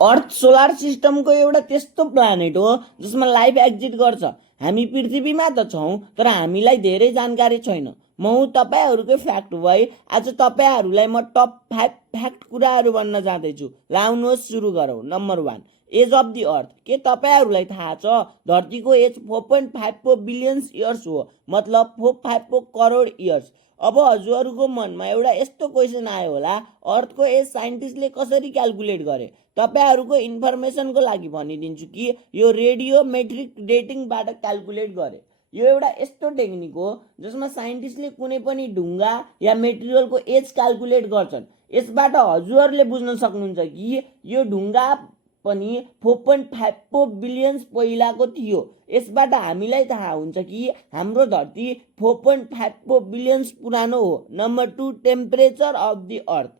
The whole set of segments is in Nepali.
अर्थ सोलर सिस्टमको एउटा त्यस्तो प्लानेट हो जसमा लाइफ एक्जिस्ट गर्छ। हामी पृथ्वीमा त छौँ, तर हामीलाई धेरै जानकारी छैन। म हुँ तपाईँहरूकै फ्याक्ट भाइ। आज तपाईँहरूलाई म टप 5 फ्याक्ट कुराहरू भन्न जाँदैछु। लाउनुहोस्, सुरु गरौँ। नम्बर 1, एज अफ दि अर्थ। के तपाईँहरूलाई थाहा छ धरतीको एज 4.54 बिलियन इयर्स हो, मतलब 454 करोड इयर्स। अब हजुरहरूको मनमा एउटा यस्तो क्वेसन आयो होला, अर्थको एज साइन्टिस्टले कसरी क्यालकुलेट गरे? तपाईँहरूको इन्फर्मेसनको लागि भनिदिन्छु कि यो रेडियोमेट्रिक डेटिङबाट क्यालकुलेट गरे। यो एउटा यस्तो टेक्निक हो जसमा साइन्टिस्टले कुनै पनि ढुङ्गा या मेटेरियलको एज क्यालकुलेट गर्छन्। यसबाट हजुरहरूले बुझ्न सक्नुहुन्छ कि यो ढुङ्गा पनि 4.54 बिलियन पहिलाको थियो। यसबाट हामीलाई थाहा हुन्छ कि हाम्रो धरती 4.54 बिलियन पुरानो हो। नम्बर 2, टेम्परेचर अफ दि अर्थ।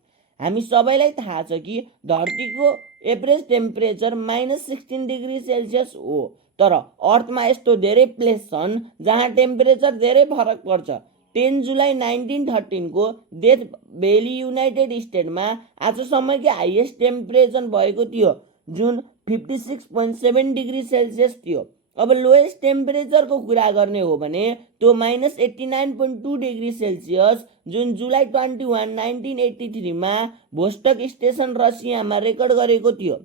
हामी सबैलाई थाहा छ कि धरतीको एभरेज टेम्परेचर -16 डिग्री सेल्सियस हो, तर अर्थमा यस्तो धेरै प्लेस छन् जहाँ टेम्परेचर धेरै फरक पर्छ। 10 जुलाई 1913 को डेथ भ्याली युनाइटेड स्टेटमा आजसम्मकै हाइएस्ट टेम्परेचर भएको थियो, जुन 56.7 डिग्री सेल्सियस थियो। अब लोएस्ट टेम्परेचरको कुरा गर्ने हो भने त्यो -89.2 डिग्री सेल्सियस, जुन जुलाई 21, 1983 मा भोस्टक स्टेसन रसियामा रेकर्ड गरेको थियो।